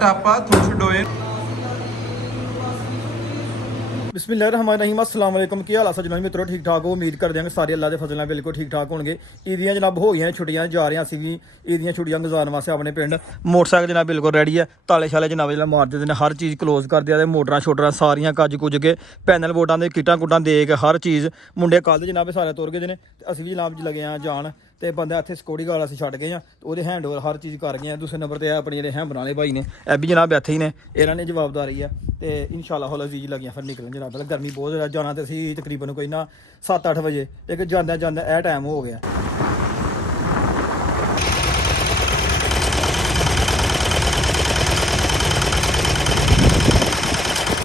ਟਾਪਾ ਤੁਛ ਡੋਏ ਬਿਸਮਿਲ੍ਲਾਹਿਰਰਹਿਮਾनिर्रहीम अस्सलाम वालेकुम ਕੀ ਹਾਲ ਆ ਸੱਜਣੋ ਮਿੱਤਰੋ ਠੀਕ ਠਾਕ ਹੋ ਉਮੀਦ ਕਰਦੇ ਹਾਂ ਕਿ ਸਾਰੇ ਅੱਲਾ ਦੇ ਫਜ਼ਲ ਨਾਲ ਬਿਲਕੁਲ ਠੀਕ ਠਾਕ ਹੋਣਗੇ। ਈਦੀਆਂ ਜਨਾਬ ਹੋ ਗਈਆਂ ਛੁੱਟੀਆਂ ਜਾ ਰਹੇ ਹਾਂ ਅਸੀਂ ਵੀ ਈਦੀਆਂ ਛੁੱਟੀਆਂ ਗੁਜ਼ਾਰਨ ਵਾਸਤੇ ਆਪਣੇ ਪਿੰਡ। ਮੋਟਰਸਾਈਕਲ ਜਨਾਬ ਬਿਲਕੁਲ ਰੈਡੀ ਹੈ ਤਾਲੇ ਸ਼ਾਲੇ ਜਨਾਬ ਜਿਹੜਾ ਮਾਰ ਦਿੰਦੇ ਨੇ ਹਰ ਚੀਜ਼ ਕਲੋਜ਼ ਕਰਦੇ ਆ ਤੇ ਮੋਟਰਾਂ ਸ਼ੋਟਰਾਂ ਸਾਰੀਆਂ ਕੱਜ ਕੁੱਜ ਕੇ ਪੈਨਲ ਬੋਰਡਾਂ ਦੇ ਕਿੱਟਾਂ ਕੁੱਟਾਂ ਦੇ ਕੇ ਹਰ ਚੀਜ਼ ਮੁੰਡੇ ਕੱਲ੍ਹ ਦੇ ਜਨਾਬ ਸਾਰੇ ਤੁਰ ਗਏ ਨੇ ਤੇ ਅਸੀਂ ਵੀ ਜਨਾਬ ਲੱਗੇ ਆ ਜਾਣ ਤੇ ਬੰਦਾ ਇੱਥੇ ਸਿਕਿਉਰਿਟੀ ਗਾਰਡ ਅਸੀਂ ਛੱਡ ਗਏ ਆ ਉਹਦੇ ਹੈਂਡ ਓਵਰ ਹਰ ਚੀਜ਼ ਕਰ ਗਏ ਆ। ਦੂਸਰੇ ਨੰਬਰ ਤੇ ਆ ਆਪਣੇ ਜਿਹੜੇ ਹੈਂਬਰਾਂ ਵਾਲੇ ਭਾਈ ਨੇ ਇਹ ਵੀ ਜਨਾਬ ਇੱਥੇ ਹੀ ਨੇ ਇਹਨਾਂ ਨੇ ਜਵਾਬਦਾਰੀ ਆ ਤੇ ਇਨਸ਼ਾਅੱਲਾ ਹੌਲ ਅਜ਼ੀਜ਼ ਲੱਗੀਆਂ ਫਿਰ ਨਿਕਲਣ ਜਨਾਬ। ਗਰਮੀ ਬਹੁਤ ਜ਼ਿਆਦਾ ਜਾਣਾ ਤੇ ਅਸੀਂ ਤਕਰੀਬਨ ਕੋਈ ਨਾ 7-8 ਵਜੇ ਲੇਕਿਨ ਜਾਂਦਿਆਂ ਜਾਂਦਿਆਂ ਇਹ ਟਾਈਮ ਹੋ ਗਿਆ।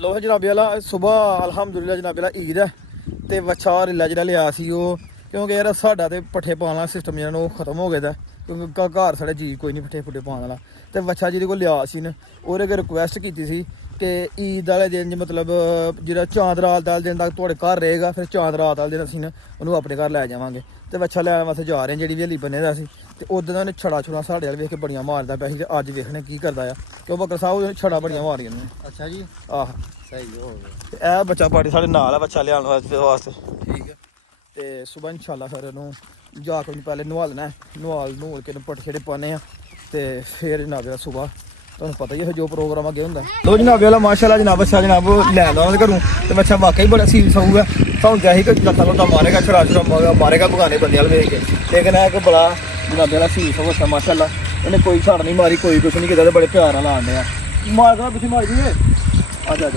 ਲੋ ਜਨਾਬ ਵਾਲਾ ਸੁਬਾਹ ਅਲਹਮਦੁਲਿਲਾ ਜਨਾਬ ਵਾਲਾ ਈਦ ਹੈ ਤੇ ਵੱਛਾ ਰਿਲਾ ਜਿਹੜਾ ਲਿਆ ਸੀ ਉਹ ਕਿਉਂਕਿ ਯਾਰ ਸਾਡਾ ਤੇ ਪੱਠੇ ਪਾਉਣ ਵਾਲਾ ਸਿਸਟਮ ਜਿਹੜਾ ਉਹ ਖਤਮ ਹੋ ਗਿਆ ਦਾ ਕਿਉਂਕਿ ਘਰ ਸਾਡੇ ਜੀ ਕੋਈ ਨਹੀਂ ਪੱਠੇ ਪੁੱਠੇ ਪਾਉਣ ਵਾਲਾ ਤੇ ਵੱਛਾ ਜਿਹਦੇ ਕੋਲ ਲਿਆ ਸੀ ਨੇ ਉਹਦੇ ਅੱਗੇ ਰਿਕੁਐਸਟ ਕੀਤੀ ਸੀ ਕਿ ਈਦ ਵਾਲੇ ਦਿਨ ਮਤਲਬ ਜਿਹੜਾ ਚਾਂਦ ਰਾਤ ਵਾਲੇ ਦਿਨ ਤੱਕ ਤੁਹਾਡੇ ਘਰ ਰਹੇਗਾ ਫਿਰ ਚਾਂਦ ਰਾਤ ਵਾਲੇ ਦਿਨ ਅਸੀਂ ਨਾ ਉਹਨੂੰ ਆਪਣੇ ਘਰ ਲੈ ਜਾਵਾਂਗੇ ਤੇ ਵੱਛਾ ਲੈਣ ਵਾਸਤੇ ਜਾ ਰਹੇ ਜਿਹੜੀ ਹਵੇਲੀ ਬੰਨੇ ਦਾ ਸੀ ਤੇ ਉਦੋਂ ਦਾ ਉਹਨੇ ਛੜਾ ਛੁੜਾ ਸਾਡੇ ਵਾਲ ਵੇਖ ਕੇ ਬੜੀਆਂ ਮਾਰਦਾ ਪਿਆ ਸੀ ਤੇ ਅੱਜ ਵੇਖਣੇ ਕੀ ਕਰਦਾ ਆ ਕਿਉਂ ਬੱਕਰ ਸਾਹਿਬ ਉਹਨੇ ਛੜਾ ਬੜੀਆਂ ਮਾਰੀਆਂ ਨੇ। ਅੱਛਾ ਜੀ ਆਹ ਸਹੀ ਹੋ ਗਿਆ ਤੇ ਇਹ ਬੱਚਾ ਪਾਰਟੀ ਸਾਡੇ ਨਾਲ ਆ ਬੱਚਾ ਲਿਆਉਣ ਵਾਸਤੇ ਠੀਕ ਹੈ ਤੇ ਸੁਬਹ ਇਨਸ਼ਾਅੱਲਾ ਫਿਰ ਉਹਨੂੰ ਜਾ ਕੇ ਪਹਿਲੇ ਨਵਾਲਣਾ ਨਵਾਲ ਕੇ ਪੱਠੇ ਜਿਹੜੇ ਪਾਉਂਦੇ ਆ ਤੇ ਫਿਰ ਜਨਾਬ ਦਾ ਸੁਬਹ ਤੁਹਾਨੂੰ ਪਤਾ ਹੀ ਹੈ ਜੋ ਪ੍ਰੋਗਰਾਮ ਅੱਗੇ ਹੁੰਦਾ। ਲੋ ਜਨਾਬ ਵਾਲਾ ਮਾਸ਼ਾਅੱਲਾ ਜਨਾਬ ਬੱਚਾ ਜਨਾਬ ਲੈਂਦਾ ਉਹਨਾਂ ਦੇ ਘਰੋਂ ਤੇ ਬੱਚਾ ਵਾਕਈ ਬੜਾ ਸੀਰੀਅਸ ਹੋਊਗਾ ਤੁਹਾਨੂੰ ਕਿਹਾ ਸੀ ਕਿ ਲੱਤਾਂ ਲੁੱਤਾਂ ਮਾਰੇਗਾ ਛੜਾ ਛੜਾ ਮਾਰੇਗਾ ਬਗਾਨੇ ਬੰਦੇ ਵਾਲ ਵੇਖ ਕੇ ਲੇਕਿਨ ਇਹ ਕਿ ਬੜਾ ਜਨਾਬ ਵਾਲਾ ਸੀਰੀਅਸ ਹੋਊਗਾ ਮਾਸ਼ਾਅੱਲਾ ਇਹਨੇ ਕੋਈ ਛੜ ਨਹੀਂ ਮਾਰੀ ਕੋਈ ਕੁਛ ਨਹੀਂ ਕੀਤਾ ਤੇ ਬੜੇ ਪਿਆਰ ਨਾਲ ਆਉਂਦੇ ਆ ਮਾਰਦਾ ਪਿੱਛੇ ਮਾਰੀ ਜੀ ਆ ਜਾ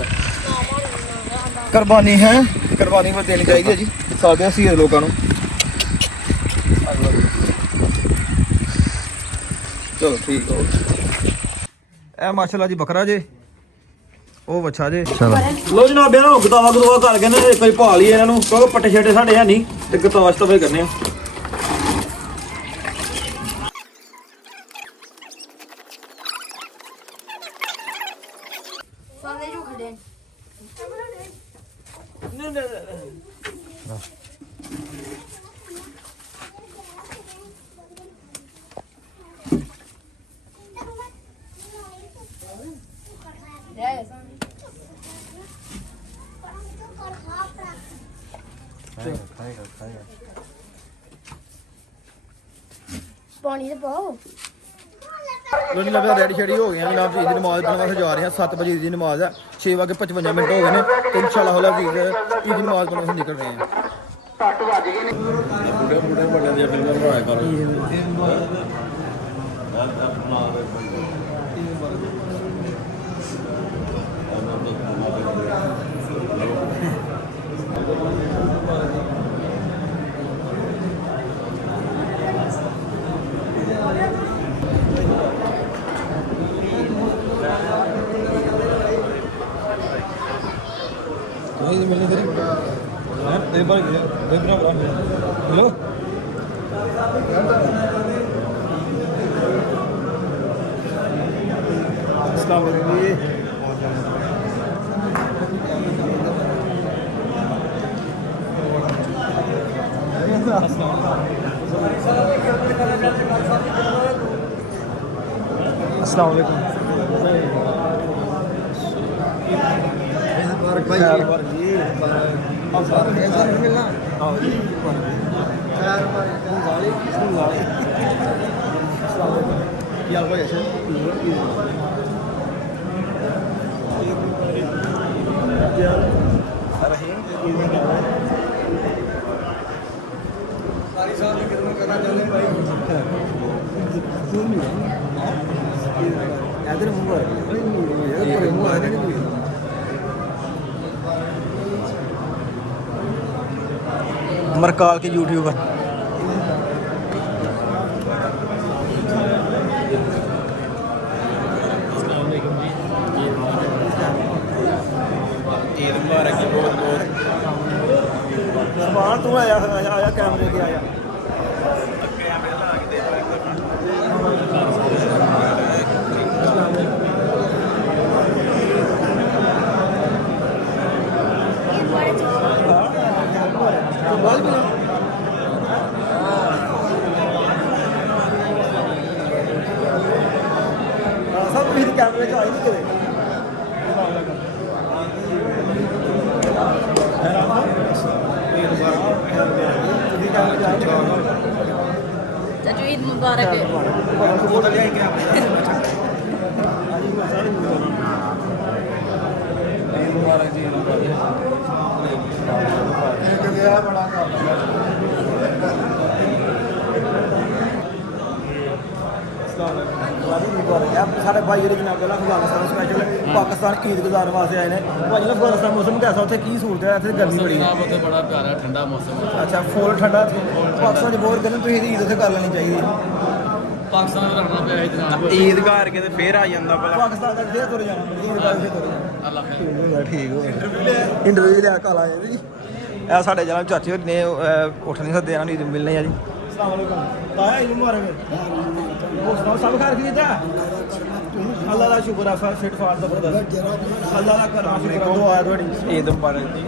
ਕੁਰਬਾਨੀ ਹੈ ਕੁਰਬਾਨੀ ਮੈਂ ਦੇਣੀ ਚਾਹੀਦੀ ਹੈ ਜੀ ਸਾਡੇ ਅਸੀਂ ਲੋਕਾਂ ਨੂੰ। ਚਲੋ ਠੀਕ ਹੋ ਇਹ ਮਾਸ਼ਾਅੱਲਾ ਜੀ ਬੱਕਰਾ ਜੇ ਉਹ ਵੱਛਾ ਜੇ ਲੋ ਜਨਾਬ ਇਹਨਾਂ ਗਤਾਵਾ ਗਤਵਾ ਕਰ ਗਏ ਨੇ ਇੱਕ ਵਾਰੀ ਪਾ ਲਈਏ ਇਹਨਾਂ ਨੂੰ ਕਿਉਂਕਿ ਪੱਟੇ ਛੇਟੇ ਸਾਡੇ ਹੈ ਨਹੀਂ ਤੇ ਗਤਾਵਾ ਤਵੇ ਕਰਨੇ ਆ। ਪਾਣੀ ਤੇ ਪਾਓ ਲੋ ਜੀ ਲੱਗਾ ਰੈਡੀ ਸ਼ੈਡੀ ਹੋ ਗਈਆਂ ਜਨਾਬ ਈਦ ਦੀ ਨਮਾਜ਼ ਪੜ੍ਹਨ ਵਾਸਤੇ ਜਾ ਰਹੇ ਹਾਂ 7 ਵਜੇ ਦੀ ਨਮਾਜ਼ ਹੈ 6:55 ਹੋ ਗਏ ਨੇ ਤੇ ਇਨਸ਼ਾਅੱਲਾ ਹੌਲਾ ਈਦ ਦੀ ਨਮਾਜ਼ ਪੜ੍ਹਨ ਵਾਸਤੇ ਨਿਕਲ ਰਹੇ ਹਾਂ। 7 ਵਜ ਗਏ ਨੇ ਬੁੱਢੇ ਵੱਡੇ ਦੀਆਂ ਫਿਲਮਾਂ ਬਣਾਇਆ ਕਰੋ हेलो अस्सलाम वालेकुम जी अस्सलाम वालेकुम भाई मरकाल के यूट्यूबर समान तू आया आया कैमरे के आया ਕੈਮਰੇ 'ਚ ਆਈ ਨਹੀਂ ਕਿਤੇ चाचू ईद मुबारक है। ਸਾਡੇ ਭਾਈ ਜਿਹੜੇ ਜਨਾਬ ਪਹਿਲਾਂ ਅਫਗਾਨਿਸਤਾਨ ਸਪੈਸ਼ਲ ਪਾਕਿਸਤਾਨ ਈਦ ਗੁਜ਼ਾਰਨ ਵਾਸਤੇ ਆਏ ਨੇ ਭਾਈ ਜੀ ਅਫਗਾਨਿਸਤਾਨ ਮੌਸਮ ਕੈਸਾ ਉੱਥੇ ਕੀ ਸਹੂਲਤ ਹੈ ਇੱਥੇ ਗਰਮੀ ਬੜੀ ਹੈ ਉੱਥੇ ਬੜਾ ਪਿਆਰਾ ਠੰਡਾ ਮੌਸਮ ਹੈ। ਅੱਛਾ ਫੁੱਲ ਠੰਡਾ ਪਾਕਿਸਤਾਨ 'ਚ ਬਹੁਤ ਕਹਿੰਦੇ ਤੁਸੀਂ ਈਦ ਉੱਥੇ ਕਰ ਲੈਣੀ ਚਾਹੀਦੀ ਪਾਕਿਸਤਾਨ ਦਾ ਰਹਿਣਾ ਪਿਆ ਸੀ ਜਨਾਬ। ਈਦ ਘਰ ਕੇ ਤੇ ਫੇਰ ਆ ਜਾਂਦਾ ਭਲਾ ਪਾਕਿਸਤਾਨ ਤੱਕ ਫੇਰ ਤੁਰ ਜਾਣਾ ਈਦ ਕਰ ਫੇਰ ਤੁਰ ਜਾਣਾ ਅੱਲਾ ਖੈਰ। ਠੀਕ ਹੋ ਇੰਟਰਵਿਊ ਲਿਆ ਕਾਲਾ ਜੀ ਇਹ ਸਾਡੇ ਜਨਾਬ ਚਾਚੇ ਹੋਰੀ ਨੇ ਉੱਠ ਨਹੀਂ ਸਕਦੇ ਇਹਨਾਂ ਨੂੰ ਈਦ ਮਿਲਣੀ ਆ ਜੀ अस्सलाम वालेकुम ताया ईद मुबारक वो सुनाओ सब खैर खरीदा अल्लाह दा शुक्र है फिट फाट जबरदस्त अल्लाह दा करम शुक्र दुआ है थोड़ी ईद मुबारक जी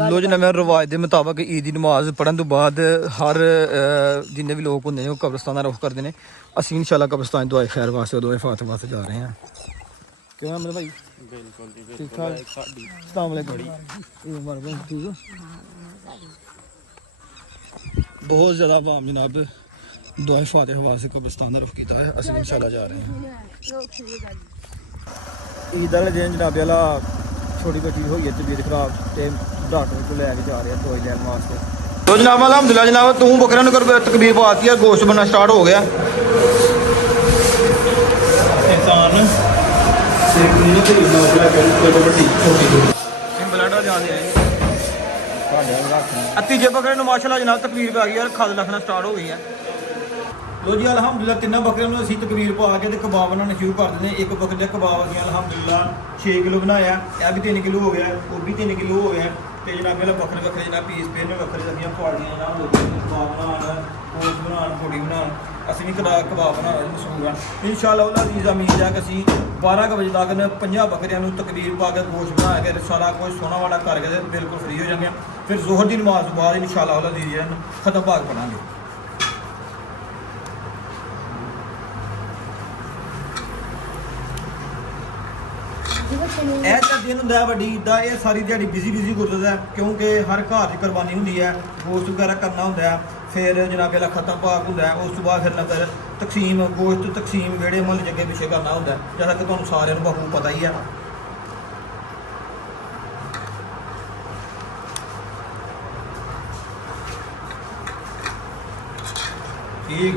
ਲੋ ਜੀ ਨਵੇਂ ਰਿਵਾਜ ਦੇ ਮੁਤਾਬਕ ਈਦ ਦੀ ਨਮਾਜ਼ ਪੜਨ ਤੋਂ ਬਾਅਦ ਹਰ ਜਿੰਨੇ ਵੀ ਲੋਕ ਹੁੰਦੇ ਨੇ ਉਹ ਕਬਰਸਤਾਨ ਦਾ ਰੁਖ ਕਰਦੇ ਨੇ ਅਸੀਂ ਇਨਸ਼ਾਅੱਲਾ ਕਬਰਸਤਾਨ ਦੁਆਏ ਖੈਰ ਵਾਸਤੇ ਦੁਆਏ ਫਾਤਿਹ ਵਾਸਤੇ ਜਾ ਰਹੇ ਹਾਂ ਕਿਵੇਂ ਮੇਰੇ ਭਾਈ ਬਿਲਕੁਲ ਜੀ ਠੀਕ ਠਾਕ अस्सलाम वालेकुम ईद मुबारक ठीक हो बहुत ज़्यादा आवाम जनाब दुआ फातिह वास्ते कब्रिस्तान का रुख किया है असं इंशाल्लाह जा रहे हैं ईद वाले दिन जनाब वाला छोटी बेटी हुई है तबीयत खराब तो डॉक्टर को लैके जा रहे हैं दवाई लैन वास्ते तो जनाब अलहमदुलिल्लाह जनाब तू बकरियां ने तकबीर पाती है गोश्त बनना स्टार्ट हो गया इंसान तीजे बकरे ਨੂੰ ਮਾਸ਼ਾਅੱਲਾ ਜਨਾਬ ਤਕਬੀਰ ਪਾ ਗਈ ਯਾਰ ਖੱਦ ਲੱਖਣਾ ਸਟਾਰਟ ਹੋ ਗਈ ਹੈ ਲੋ ਜੀ ਅਲਹਮਦੁਲਿਲਾ ਤਿੰਨਾਂ ਬੱਕਰਿਆਂ ਨੂੰ ਅਸੀਂ ਤਕਬੀਰ ਪਾ ਕੇ ਤੇ ਕਬਾਬ ਬਣਾਉਣਾ ਸ਼ੁਰੂ ਕਰ ਦਿੰਦੇ ਇੱਕ ਬੱਕਰੇ ਦਾ ਕਬਾਬ ਅਸੀਂ ਅਲਹਮਦੁਲਿਲਾ 6 ਕਿਲੋ ਬਣਾਇਆ ਇਹ ਵੀ 3 ਕਿਲੋ ਹੋ ਗਿਆ ਉਹ ਵੀ 3 ਕਿਲੋ ਹੋ ਗਿਆ ਤੇ ਜਨਾਬ ਪਹਿਲਾਂ ਵੱਖਰੇ ਵੱਖਰੇ ਜਨਾਬ ਪੀਸ ਪਏ ਨੇ ਵੱਖਰੇ ਸਬਜ਼ੀਆਂ ਪਾੜੀਆਂ ਨਾ ਹੋ ਗਈਆਂ ਕਬਾਬ ਬਣਾਉਣ ਕੋਸ ਬਣਾਉਣ ਥੋੜੀ ਬਣਾਉਣ ਅਸੀਂ ਵੀ ਕਬਾਬ ਬਣਾਉਣਾ ਮਸ਼ਹੂਰ ਆ ਇਨਸ਼ਾਅੱਲਾ ਉਹਨਾਂ ਦੀ ਜ਼ਮੀਨ ਜਾ ਕੇ ਅਸੀਂ 12 ਵਜੇ ਤੱਕ 50 ਬੱਕਰਿਆਂ ਨੂੰ ਤਕਬੀਰ ਪਾ ਕੇ ਗੋਸ਼ਤ ਬਣਾ ਕੇ ਸਾਰਾ ਕੁਝ ਸੋਨਾ ਵਾਲਾ ਕਰਕੇ ਤੇ ਬਿਲਕੁਲ ਫ੍ਰੀ ਹੋ ਜਾਂਗੇ ਫਿਰ ਜ਼ੋਹਰ ਦੀ ਨਮਾਜ਼ ਤੋਂ ਬਾਅਦ ਇਨਸ਼ਾਅੱਲਾ ਉਹਨਾਂ ਦੀ ਖਤਮ ਭਾਗ ਪੜਾਂਗੇ ਇਹ ਤਾਂ ਦਿਨ ਹੁੰਦਾ ਵੱਡੀ ਦਾ ਇਹ ਸਾਰੀ ਦਿਹਾੜੀ ਬਿਜ਼ੀ ਗੁਜ਼ਰਦਾ ਕਿਉਂਕਿ ਹਰ ਘਰ 'ਚ ਕੁਰਬਾਨੀ ਹੁੰਦੀ ਹੈ ਗੋਸ਼ਤ ਵਗੈਰਾ ਕਰਨਾ ਹੁੰਦਾ ਫਿਰ ਜਨਾਬ ਵਾਲਾ ਖਤਮ ਭਾਗ ਹੁੰਦਾ ਉਸ ਤੋਂ ਬਾਅਦ ਫਿਰ ਨਗਰ ਤਕਸੀਮ ਗੋਸ਼ਤ ਤਕਸੀਮ ਵਿਹੜੇ ਮੁੱਲ ਜੱਗੇ ਪਿੱਛੇ ਕਰਨਾ ਹੁੰਦਾ ਜਿਆਦਾ ਕਿ ਤੁਹਾਨੂੰ ਸਾਰਿਆਂ ਨੂੰ ਬਾਪੂ ਪਤਾ ਹੀ ਆ ठीक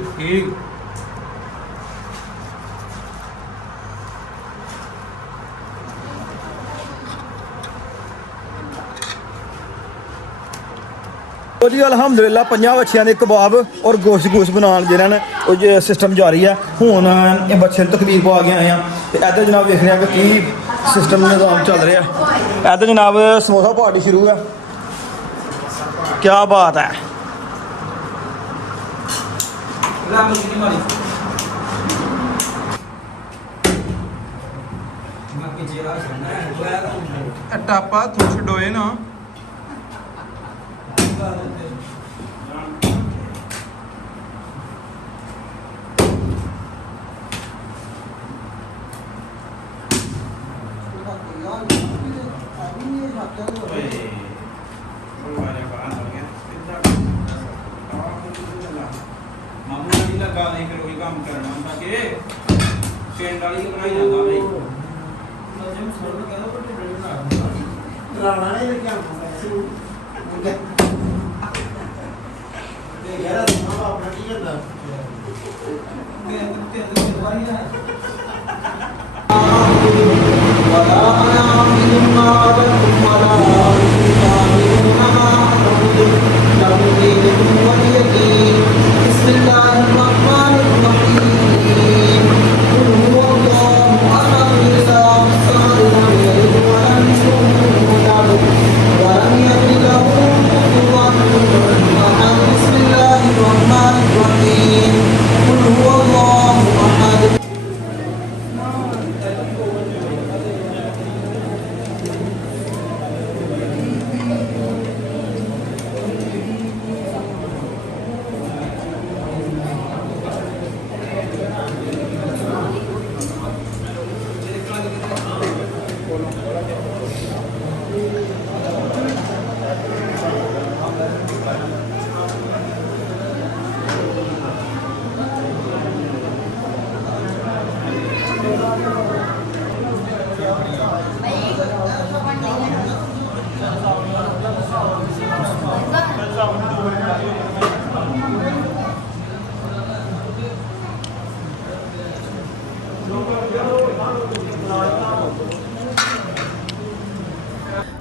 जी अलहमदुलिल्ला 50 बच्चियां दे कबाब और गोश्त बनाने जेह्ड़ा न ओह् सिस्टम जारी है हुण एह् बच्चे तकबीर पा के आए हैं ते इधर जनाब देखने कि की सिस्टम निज़ाम चल रहा है इधर जनाब समोसा पार्टी शुरू है क्या बात है ਟਾਪਾ ਤੂੰ ਛਡੋਏ ਨਾ ਕੰਮ ਕਰਨਾ ਹੁੰਦਾ ਕਿ ਪਿੰਡ ਵਾਲੀ ਬਣਾਈ ਜਾਂਦਾ ਬਈ ਰਾਣਾ ਨੇ ਕੀ ਆਉਂਦਾ ਤੇ ਯਾਰ ਆਪਣਾ ਕੀ ਕਰਦਾ ਤੇ ਵਾਰੀ ਹੈ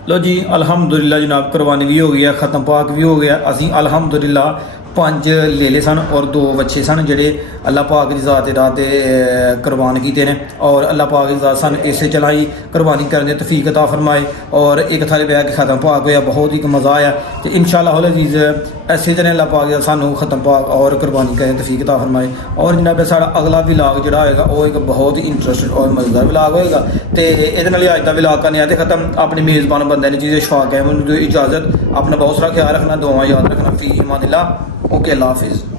लो जी अल्हम्दुलिल्लाह जनाब कुरबानी भी हो गई है, ख़त्म पाक भी हो गया। असी अल्हम्दुलिल्लाह 5 ले ले सन और 2 बच्चे सन जेह्ड़े अल्लाह पाक की ज़ात दे राह ते कुरबान कीते ने और अल्लाह पाक की ज़ात सन इसे चलाई कुरबानी करने तौफीक अता फरमाए और एक थाले बैठ के ख़त्म पाक होया, बहुत ही मज़ा आया। तो इंशाअल्लाह अज़ीज़ ऐसे तरह अल्लाह पाक सानू ख़त्म पाक और कुरबानी करने तौफीक अता फरमाए। और जनाब साढ़ा अगला व्लॉग जिहड़ा होएगा वो एक बहुत ही इंटरस्टिंग और मज़ेदार व्लॉग होएगा। तो ये अज का व्लॉग करने आते ख़त्म। अपने मेज़बान बंदे ने जी शफाक अहमद इजाज़त। अपना बहुत सारा ख्याल रखना, दुआवां याद रखना। फी ईमानिल्लाह। ओके, अल्लाह हाफिज़।